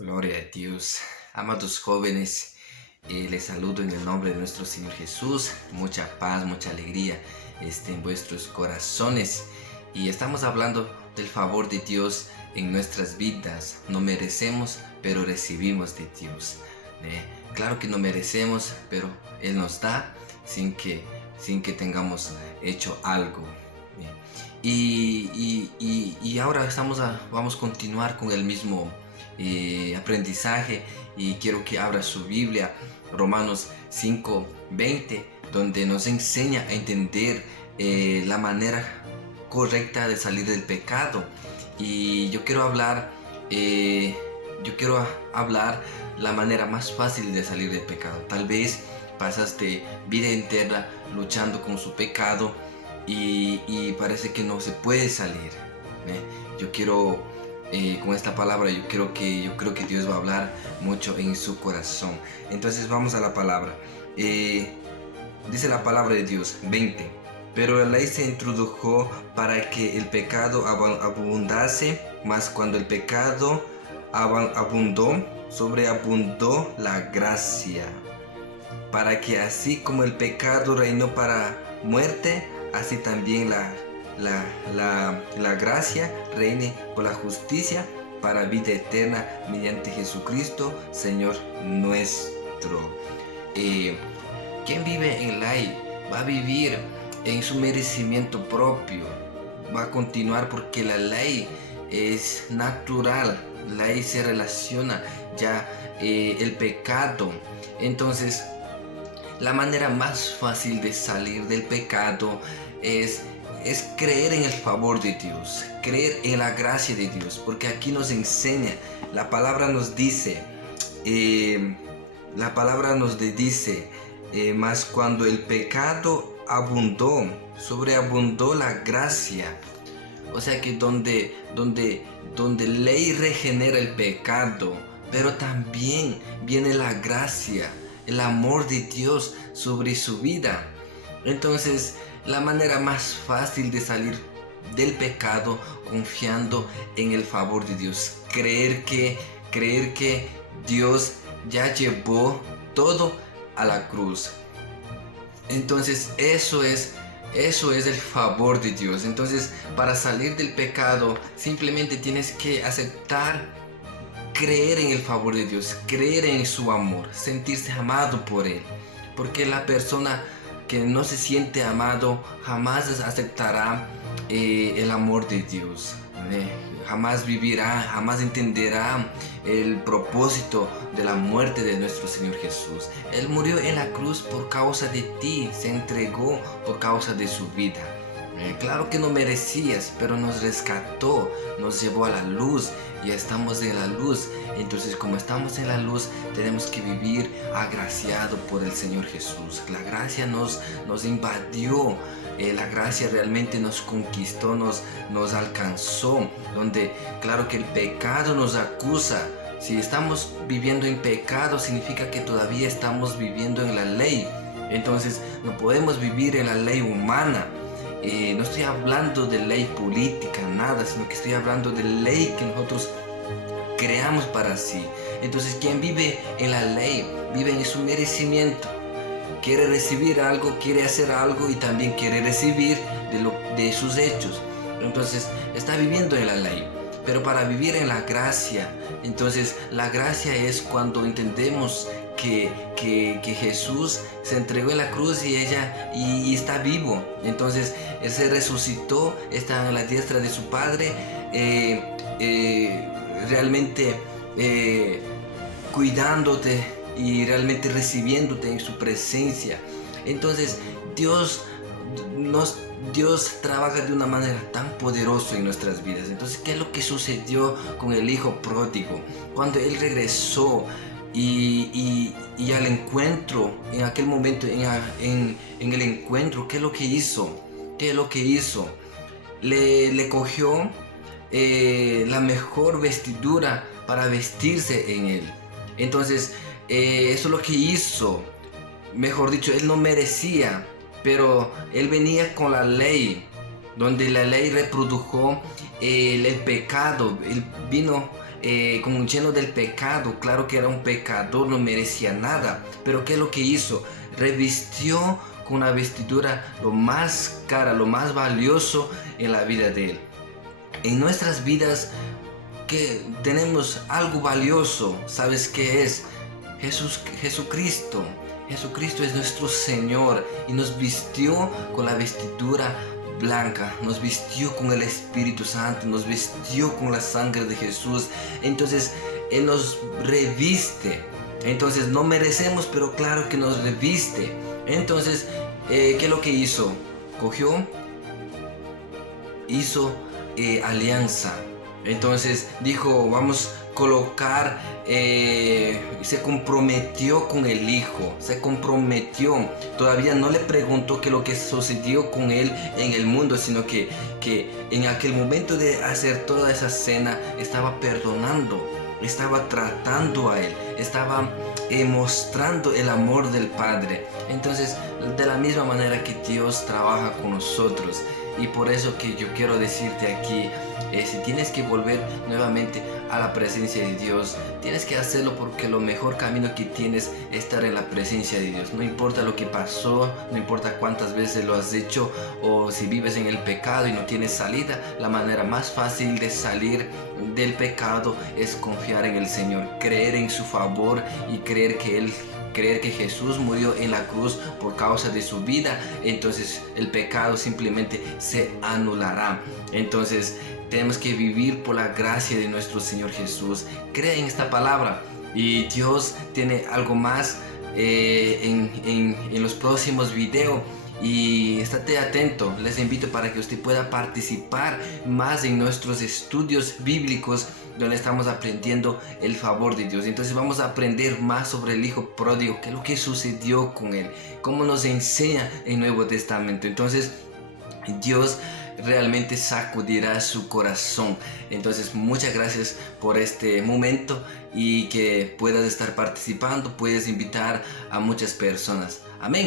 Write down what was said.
Gloria a Dios. Amados jóvenes, les saludo en el nombre de nuestro Señor Jesús. Mucha paz, mucha alegría esté en vuestros corazones. Y estamos hablando del favor de Dios en nuestras vidas. No merecemos, pero recibimos de Dios. Claro que no merecemos, pero Él nos da sin que tengamos hecho algo. Y ahora vamos a continuar con el mismo aprendizaje, y quiero que abra su Biblia, Romanos 5:20, donde nos enseña a entender la manera correcta de salir del pecado. Y yo quiero hablar la manera más fácil de salir del pecado. Tal vez pasaste vida entera luchando con su pecado y parece que no se puede salir. Yo quiero con esta palabra, yo creo que Dios va a hablar mucho en su corazón. Entonces vamos a la palabra. Dice la palabra de Dios, 20. Pero la ley se introdujo para que el pecado abundase, mas cuando el pecado abundó, sobreabundó la gracia. Para que así como el pecado reinó para muerte, así también la gracia reine por la justicia para vida eterna mediante Jesucristo, Señor nuestro. Quien vive en la ley va a vivir en su merecimiento propio, va a continuar porque la ley es natural, la ley se relaciona ya el pecado. Entonces, la manera más fácil de salir del pecado es creer en el favor de Dios, creer en la gracia de Dios, porque aquí nos enseña, la palabra nos dice, mas cuando el pecado abundó, sobreabundó la gracia. O sea que donde ley regenera el pecado, pero también viene la gracia, el amor de Dios sobre su vida. Entonces, la manera más fácil de salir del pecado, confiando en el favor de Dios, creer que Dios ya llevó todo a la cruz. Entonces eso es el favor de Dios. Entonces, para salir del pecado simplemente tienes que aceptar, creer en el favor de Dios, creer en su amor, sentirse amado por Él. Porque la persona que no se siente amado jamás aceptará el amor de Dios. Jamás vivirá, jamás entenderá el propósito de la muerte de nuestro Señor Jesús. Él murió en la cruz por causa de ti, se entregó por causa de su vida. Claro que no merecías, pero nos rescató, nos llevó a la luz, y estamos en la luz. Entonces, como estamos en la luz, tenemos que vivir agraciado por el Señor Jesús. La gracia nos invadió, la gracia realmente nos conquistó, nos alcanzó, donde claro que el pecado nos acusa. Si estamos viviendo en pecado, significa que todavía estamos viviendo en la ley. Entonces, no podemos vivir en la ley humana. No estoy hablando de ley política, nada, sino que estoy hablando de ley que nosotros creamos para sí. Entonces, quien vive en la ley, vive en su merecimiento. Quiere recibir algo, quiere hacer algo y también quiere recibir de sus hechos. Entonces, está viviendo en la ley. Pero para vivir en la gracia, entonces la gracia es cuando entendemos que Jesús se entregó en la cruz y está vivo. Entonces Él se resucitó, está en la diestra de su Padre, realmente cuidándote y realmente recibiéndote en su presencia. Entonces Dios trabaja de una manera tan poderosa en nuestras vidas. Entonces, ¿qué es lo que sucedió con el hijo pródigo? Cuando él regresó y al encuentro, en aquel momento, en el encuentro, ¿qué es lo que hizo? Le cogió la mejor vestidura para vestirse en él. Entonces, eso es lo que hizo. Mejor dicho, él no merecía, pero él venía con la ley, donde la ley reprodujo el pecado. Él vino como lleno del pecado. Claro que era un pecador, no merecía nada, pero ¿qué es lo que hizo? Revistió con una vestidura lo más cara, lo más valioso en la vida de él. En nuestras vidas que tenemos algo valioso, ¿sabes qué es? Jesucristo. Jesucristo es nuestro Señor y nos vistió con la vestidura blanca, nos vistió con el Espíritu Santo, nos vistió con la sangre de Jesús. Entonces Él nos reviste. Entonces no merecemos, pero claro que nos reviste. Entonces, ¿qué es lo que hizo? Hizo alianza. Entonces dijo, vamos a colocar, se comprometió con el Hijo, se comprometió. Todavía no le preguntó qué es lo que sucedió con él en el mundo, sino que en aquel momento de hacer toda esa cena estaba perdonando, estaba tratando a él, estaba mostrando el amor del Padre. Entonces, de la misma manera que Dios trabaja con nosotros. Y por eso que yo quiero decirte aquí, si tienes que volver nuevamente a la presencia de Dios, tienes que hacerlo porque lo mejor camino que tienes es estar en la presencia de Dios. No importa lo que pasó, no importa cuántas veces lo has hecho o si vives en el pecado y no tienes salida, la manera más fácil de salir del pecado es confiar en el Señor, creer en su favor y creer que Jesús murió en la cruz por causa de su vida. Entonces el pecado simplemente se anulará. Entonces tenemos que vivir por la gracia de nuestro Señor Jesús. Cree en esta palabra y Dios tiene algo más en los próximos videos. Y estate atento, les invito para que usted pueda participar más en nuestros estudios bíblicos donde estamos aprendiendo el favor de Dios. Entonces vamos a aprender más sobre el Hijo Pródigo, qué es lo que sucedió con él, cómo nos enseña el Nuevo Testamento. Entonces Dios realmente sacudirá su corazón. Entonces muchas gracias por este momento y que puedas estar participando, puedes invitar a muchas personas. Amén.